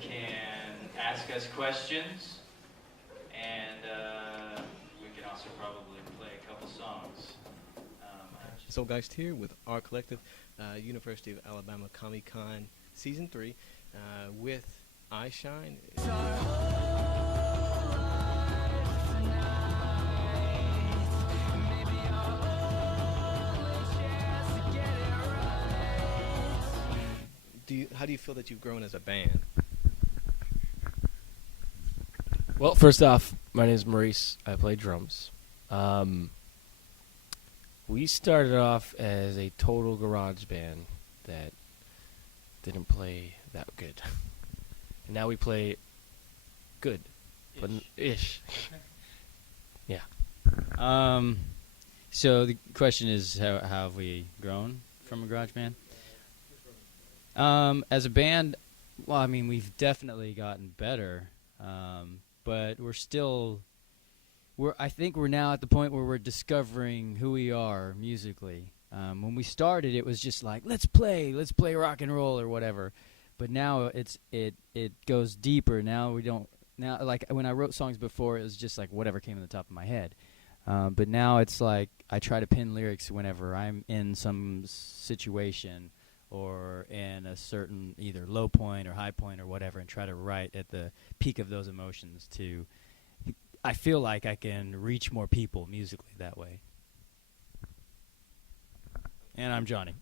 can ask us questions, and we can also probably play a couple songs. Soulgiest here with The-Rcollective, University of Alabama Comic Con Season 3 with Eyeshine. How do you feel that you've grown as a band? Well, first off, my name is Maurice. I play drums. We started off as a total garage band that didn't play that good. And now we play good, but ish. Yeah. So the question is, how have we grown from a garage band? As a band, well, I mean, we've definitely gotten better, but I think we're now at the point where we're discovering who we are musically. When we started, it was just like, let's play rock and roll or whatever. But now it goes deeper. Now like when I wrote songs before, it was just like whatever came to the top of my head. But now it's like I try to pin lyrics whenever I'm in some situation or in a certain either low point or high point or whatever, and try to write at the peak of those emotions I feel like I can reach more people musically that way. And I'm Johnny.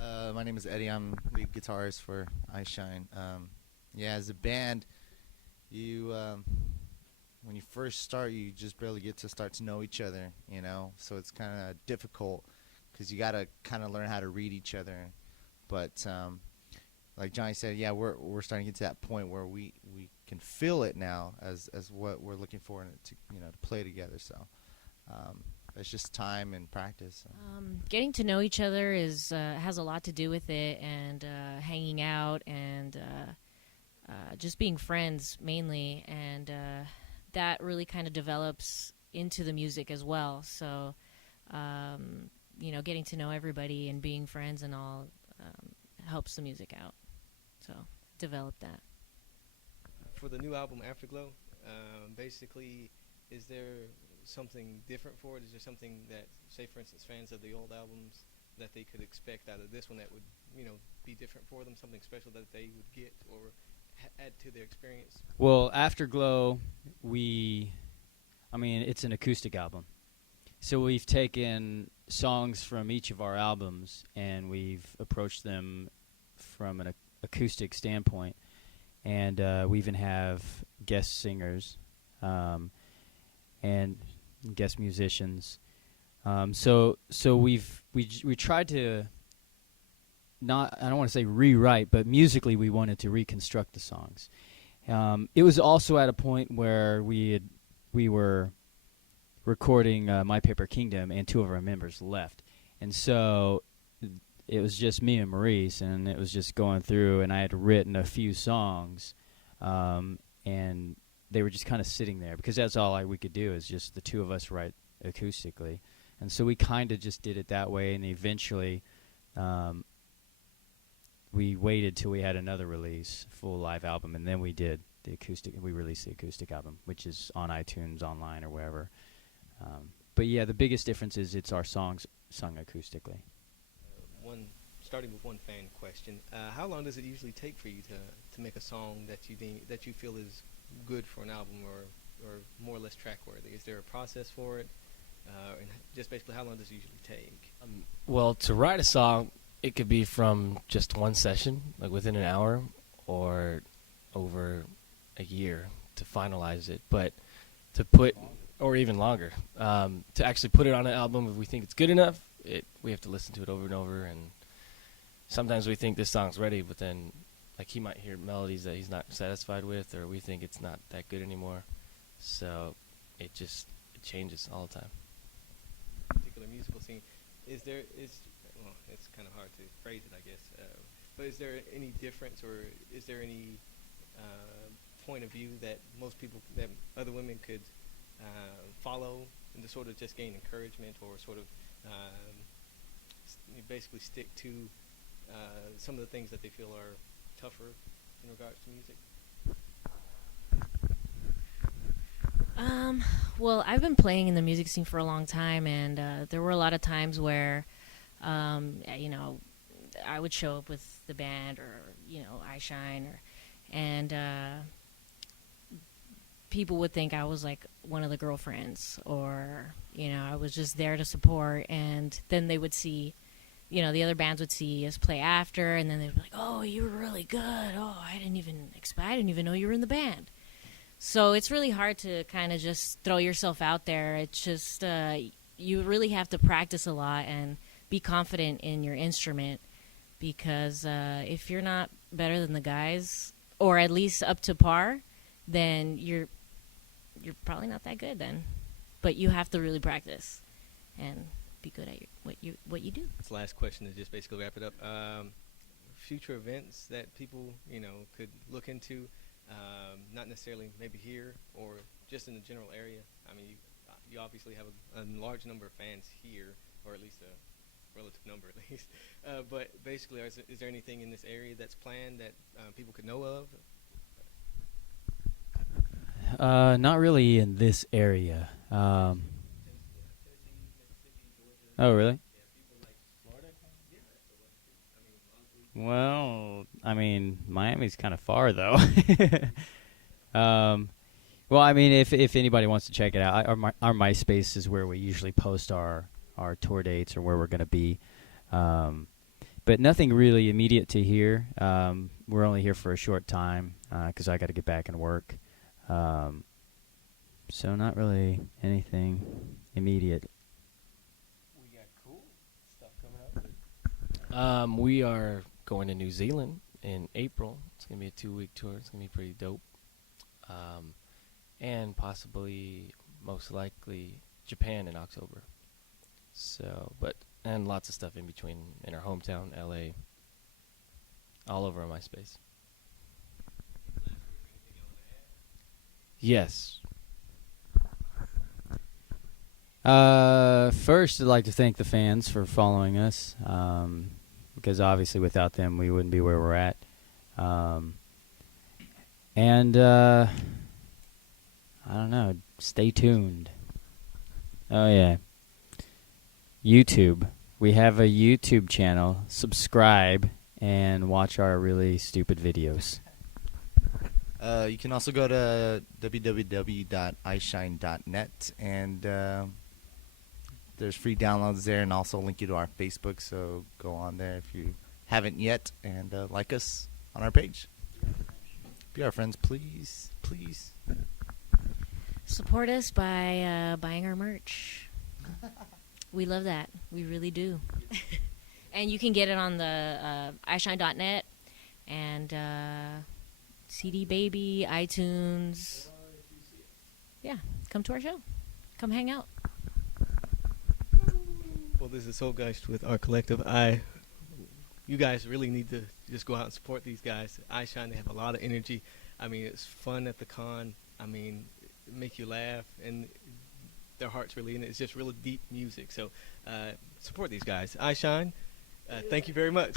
My name is Eddie. I'm lead guitarist for Eyeshine. As a band, when you first start, you just barely get to start to know each other, so it's kind of difficult because you got to kind of learn how to read each other. But like Johnny said, we're starting to get to that point where we can feel it now as what we're looking for to play together. So it's just time and practice. Getting to know each other has a lot to do with it, and hanging out and just being friends mainly, and that really kind of develops into the music as well. So getting to know everybody and being friends and all helps the music out. So develop that. For the new album Afterglow, basically, is there something different for it? Is there something that, say for instance, fans of the old albums that they could expect out of this one that would, be different for them, something special that they would get or add to their experience? Well, Afterglow, it's an acoustic album. So we've taken songs from each of our albums and we've approached them from an acoustic standpoint. And we even have guest singers and guest musicians. So we tried to I don't want to say rewrite, but musically we wanted to reconstruct the songs. It was also at a point where we were recording My Paper Kingdom, and two of our members left, and so it was just me and Maurice, and it was just going through, and I had written a few songs, and they were just kind of sitting there because that's all we could do is just the two of us write acoustically, and so we kind of just did it that way, and eventually we waited till we had another release, full live album, and then we did the acoustic. We released the acoustic album, which is on iTunes, online, or wherever. But yeah, the biggest difference is it's our songs sung acoustically. Starting with one fan question: how long does it usually take for you to make a song that you feel is good for an album or more or less track worthy? Is there a process for it? And just basically, how long does it usually take? Well, to write a song, it could be from just one session, like within an hour, or over a year to finalize it. But to put, or even longer, to actually put it on an album, if we think it's good enough, we have to listen to it over and over. And sometimes we think this song's ready, but then like he might hear melodies that he's not satisfied with, or we think it's not that good anymore. So it changes all the time. Particular musical scene, it's kind of hard to phrase it, I guess. But is there any difference, or is there any point of view that that other women could follow and to sort of just gain encouragement, or sort of basically stick to some of the things that they feel are tougher in regards to music? Well, I've been playing in the music scene for a long time, and there were a lot of times where, you know, I would show up with the band or, you know, Eyeshine, and people would think I was like one of the girlfriends, or, you know, I was just there to support, and then they would see, you know, the other bands would see us play after, and then they'd be like, oh, you were really good. Oh, I didn't even know you were in the band. So it's really hard to kind of just throw yourself out there. It's just, you really have to practice a lot and be confident in your instrument, because if you're not better than the guys, or at least up to par, then you're probably not that good then. But you have to really practice and be good at what you do. This last question to just basically wrap it up. Future events that people, you know, could look into, not necessarily maybe here or just in the general area. I mean, you obviously have a large number of fans here, or at least a relative number at least. But basically, is there anything in this area that's planned that people could know of? Not really in this area. Oh, really? Well, I mean, Miami's kind of far, though. Well, I mean, if anybody wants to check it out, our MySpace is where we usually post our tour dates or where we're going to be. But nothing really immediate to here. We're only here for a short time because I got to get back and work. So not really anything immediate. We got cool stuff coming up. We are going to New Zealand in April. It's going to be a 2-week tour. It's going to be pretty dope. And possibly, most likely, Japan in October. So, and lots of stuff in between in our hometown, LA, all over on MySpace. Yes. First, I'd like to thank the fans for following us, because obviously without them we wouldn't be where we're at. And I don't know, stay tuned. Oh yeah, YouTube. We have a YouTube channel. Subscribe and watch our really stupid videos. You can also go to www.eyeshine.net, and there's free downloads there, and also link you to our Facebook, so go on there if you haven't yet, and like us on our page. Be our friends, please. Please. Support us by buying our merch. We love that. We really do. And you can get it on the eyeshine.net and CD Baby, iTunes. Yeah, come to our show. Come hang out. Well, this is Soulgiest with The-Rcollective. You guys really need to just go out and support these guys. Eyeshine, they have a lot of energy. I mean, it's fun at the con. I mean, it make you laugh, and their heart's really in it. It's just really deep music. So support these guys. Eyeshine, thank you very much.